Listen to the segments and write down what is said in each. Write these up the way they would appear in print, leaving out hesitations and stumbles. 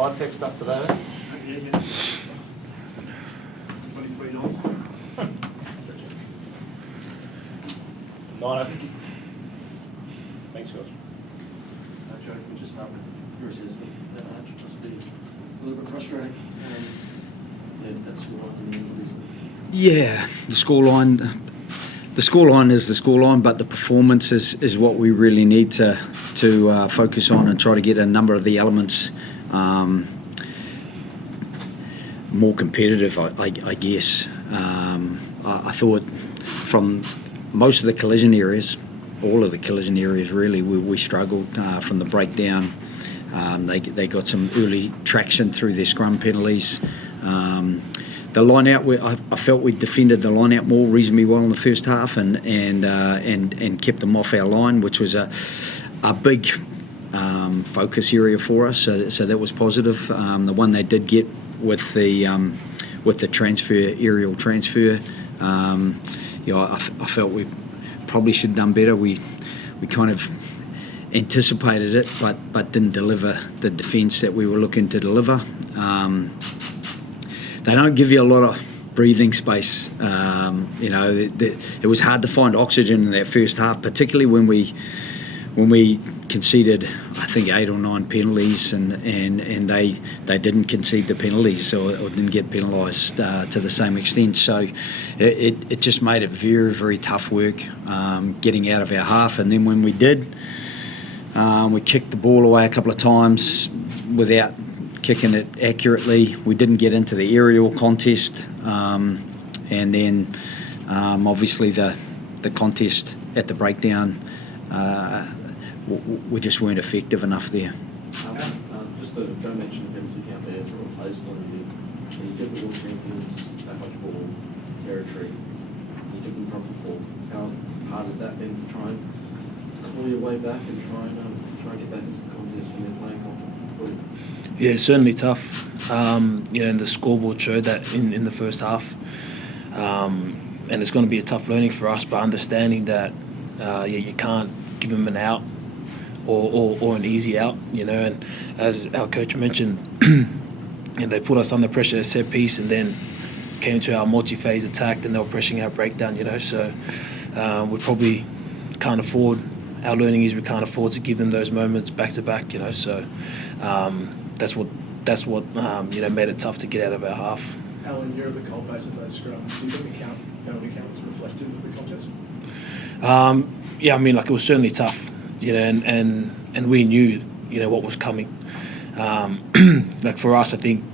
high-tech stuff today, eh? Yeah, $23. Nine. Thanks, Josh. Joe, can we just start with your assessment? That match must be a little bit frustrating. Yeah, that's what I mean. Yeah, the scoreline. The scoreline is the scoreline, but the performance is what we really need to focus on and try to get a number of the elements more competitive, I guess. I thought from most of the collision areas, all of the collision areas really, we struggled from the breakdown. They got some early traction through their scrum penalties. The line out, I felt we defended the line out more reasonably well in the first half and kept them off our line, which was a big focus area for us. So that was positive. The one they did get with the aerial transfer, I felt we probably should have done better. We kind of anticipated it, but didn't deliver the defence that we were looking to deliver. They don't give you a lot of breathing space. It was hard to find oxygen in that first half, particularly when we conceded, I think, 8 or 9 penalties, and they didn't concede the penalties or didn't get penalised to the same extent. So it just made it very, very tough work getting out of our half. And then when we did, we kicked the ball away a couple of times without kicking it accurately. We didn't get into the aerial contest, and then obviously the contest at the breakdown, we just weren't effective enough there. Just the Joe mentioned the penalty count there from a player's point of view. When you get the world champions that much ball territory, you get them from football. How hard has that been to try and claw your way back and try and get back into the contest when they're playing confident football? Yeah, it's certainly tough. And the scoreboard showed that in the first half. And it's going to be a tough learning for us, but understanding that you can't give them an out or an easy out, and as our coach mentioned, they put us under pressure at set piece and then came to our multi-phase attack and they were pressing our breakdown, so we probably can't afford, our learning is we can't afford to give them those moments back to back, so that's what made it tough to get out of our half. Alan, you're the coalface of those scrums. Do you think the penalty count was reflective of the contest? It was certainly tough, and we knew, what was coming. For us, I think,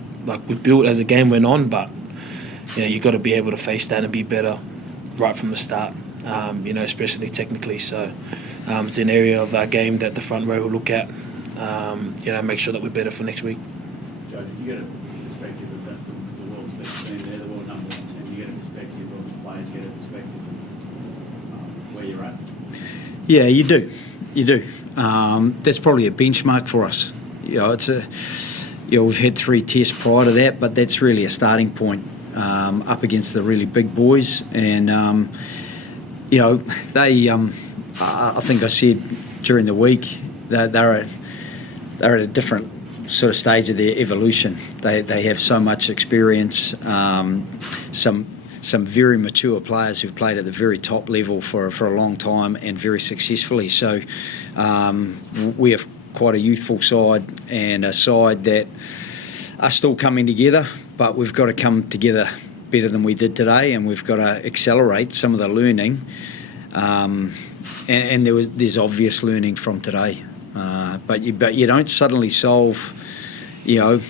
we built as the game went on, but, you got to be able to face that and be better right from the start, especially technically. So it's an area of our game that the front row will look at, make sure that we're better for next week. Joe, did you get a perspective of that's the world's best team, they're the world number 1 team, you get a perspective of the players, get a perspective of where you're at? Yeah, you do. That's probably a benchmark for us. We've had 3 tests prior to that, but that's really a starting point up against the really big boys. And they, I think I said during the week, they're at a different sort of stage of their evolution. They have so much experience, some very mature players who've played at the very top level for a long time and very successfully. So we have quite a youthful side and a side that are still coming together, but we've got to come together better than we did today, and we've got to accelerate some of the learning. And there's obvious learning from today, but you don't suddenly solve, the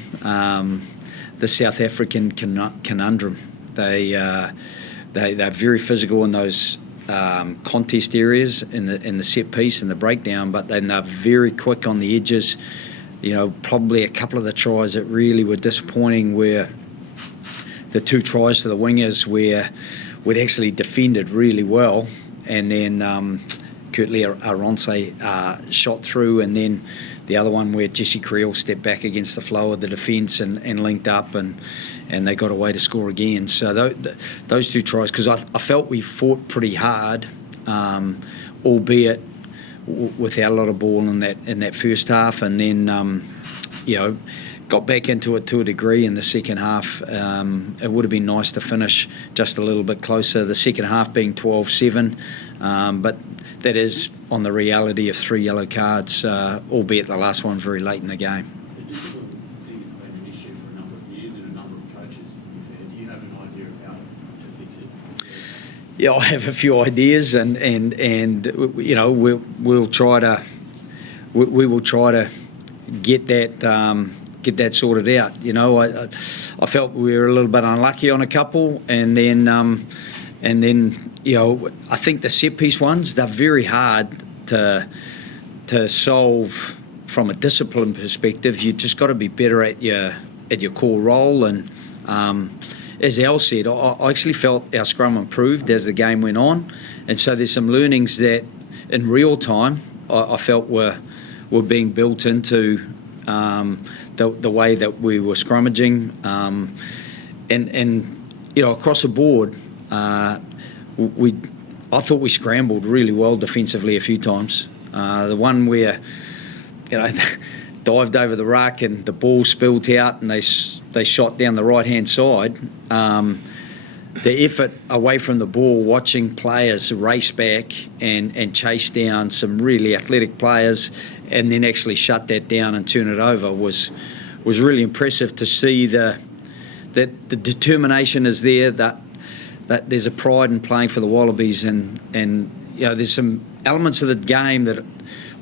South African conundrum. They're very physical in those contest areas in the set piece and the breakdown, but then they're very quick on the edges. Probably a couple of the tries that really were disappointing were the 2 tries to the wingers where we'd actually defended really well, and then Kurtley Aronse shot through, and then the other one where Jesse Creel stepped back against the flow of the defence and linked up, and they got away to score again. So those 2 tries, because I felt we fought pretty hard, albeit without a lot of ball in that first half, and then got back into it to a degree in the second half. It would have been nice to finish just a little bit closer, the second half being 12-7, but that is on the reality of 3 yellow cards, albeit the last one very late in the game. The discipline thing has been an issue for a number of years and a number of coaches, to be fair. Do you have an idea of how to fix it? Yeah, I have a few ideas, and we'll try to we will try to get that sorted out. I felt we were a little bit unlucky on a couple, and then I think the set piece ones, they're very hard to solve from a discipline perspective. You just got to be better at your core role. And as Al said, I actually felt our scrum improved as the game went on, and so there's some learnings that in real time I felt were being built into the way that we were scrummaging, and across the board, I thought we scrambled really well defensively a few times. The one where dived over the ruck and the ball spilled out and they shot down the right hand side. The effort away from the ball, watching players race back and chase down some really athletic players, and then actually shut that down and turn it over was really impressive to see. That the determination is there, that there's a pride in playing for the Wallabies, and there's some elements of the game that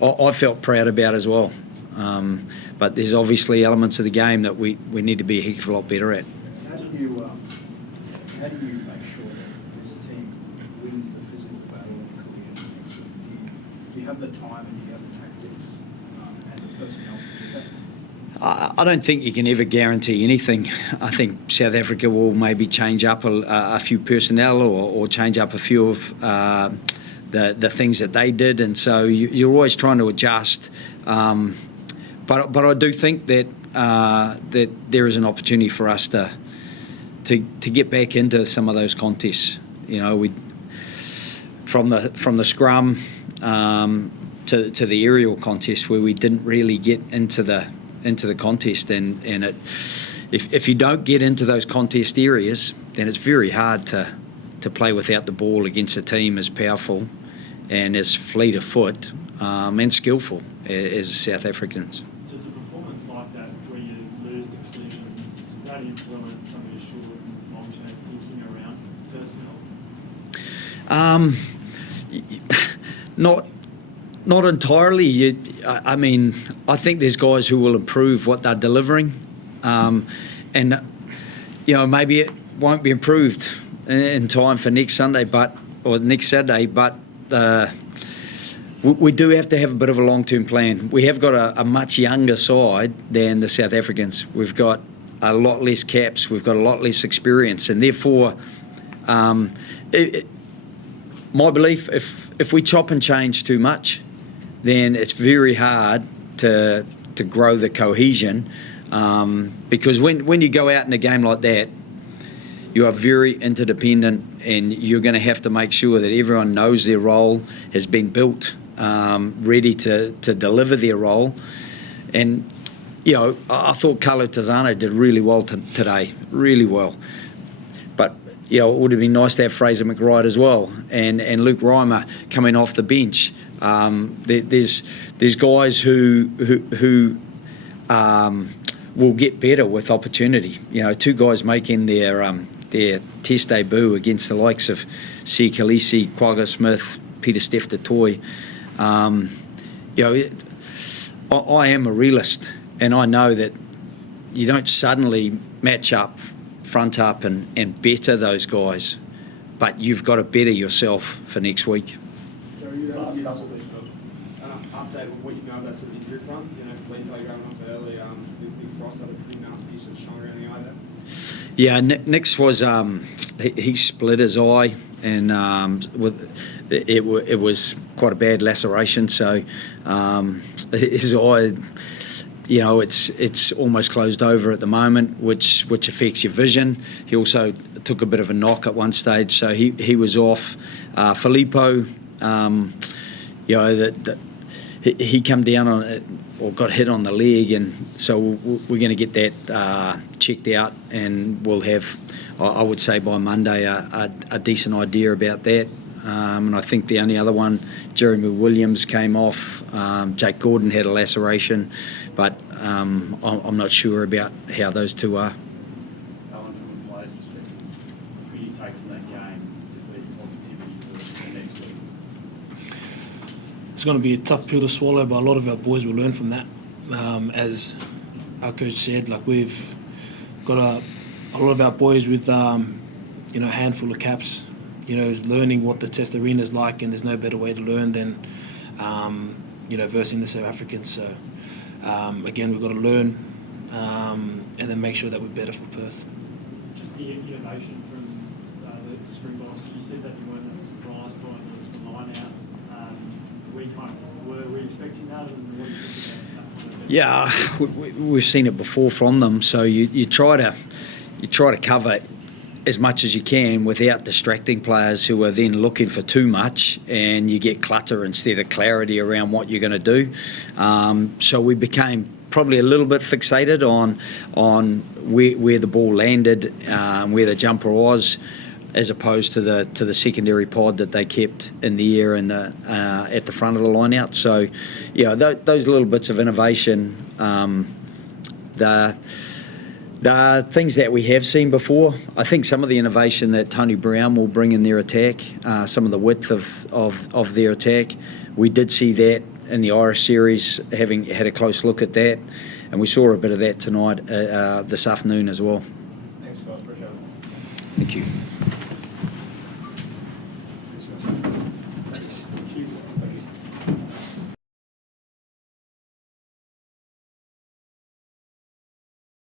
I felt proud about as well. But there's obviously elements of the game that we need to be a heck of a lot better at. How do you make sure that this team wins the physical battle in collision next week? Do you have the time and do you have the tactics and the personnel to do that? I don't think you can ever guarantee anything. I think South Africa will maybe change up a few personnel or change up a few of the things that they did, and so you're always trying to adjust. But I do think that there is an opportunity for us to get back into some of those contests. We from the scrum to the aerial contest where we didn't really get into the contest, and if you don't get into those contest areas, then it's very hard to play without the ball against a team as powerful and as fleet of foot and skillful as South Africans. Does a performance like that, where you lose the collisions, does that influence some of your short and long-term thinking around personnel? Not entirely. I think there's guys who will improve what they're delivering, and maybe it won't be improved in time for next Sunday, or next Saturday, but we do have to have a bit of a long-term plan. We have got a much younger side than the South Africans. We've got a lot less caps. We've got a lot less experience, and therefore, my belief, if we chop and change too much, then it's very hard to grow the cohesion, because when you go out in a game like that, you are very interdependent, and you're going to have to make sure that everyone knows their role, has been built, ready to deliver their role. And I thought Carlo Tazzano did really well today, really well. But it would have been nice to have Fraser McRide as well, and Luke Reimer coming off the bench. There's guys who will get better with opportunity. 2 guys making their test debut against the likes of Sia Khaleesi, Quagga Smith, Peter Steph Toy. I am a realist, and I know that you don't suddenly match up front up and better those guys, but you've got to better yourself for next week. Last couple. Update with what you know about sort of injury front. Felipe going off early. The big Frost had a pretty nasty sort of shine around the eye there. Yeah, Nick's was he split his eye, and it was quite a bad laceration. So his eye, it's almost closed over at the moment, which affects your vision. He also took a bit of a knock at one stage, so he was off. Filippo, he come down on it or got hit on the leg, and so we're going to get that checked out, and we'll have, I would say by Monday, a decent idea about that. And I think the only other one, Jeremy Williams came off. Jake Gordon had a laceration, but I'm not sure about how those two are. Alan, from a player's perspective, what do you take from that game to feed positivity for the next week? It's going to be a tough pill to swallow, but a lot of our boys will learn from that. As our coach said, like, we've got a lot of our boys with a handful of caps, is learning what the test arena is like, and there's no better way to learn than versing the South Africans. So again, we've got to learn and then make sure that we're better for Perth. Just the innovation from the Springboks, you said that you weren't that surprised by the line out. Were we expecting that, and what do you think about that? Yeah, we've seen it before from them. So you try to cover as much as you can without distracting players who are then looking for too much, and you get clutter instead of clarity around what you're going to do. So we became probably a little bit fixated on where the ball landed, where the jumper was, as opposed to the secondary pod that they kept in the air and at the front of the line out. So, those little bits of innovation, the things that we have seen before. I think some of the innovation that Tony Brown will bring in their attack, some of the width of their attack, we did see that in the Irish series, having had a close look at that, and we saw a bit of that tonight, this afternoon as well. Thanks, guys. Appreciate it. Thank you.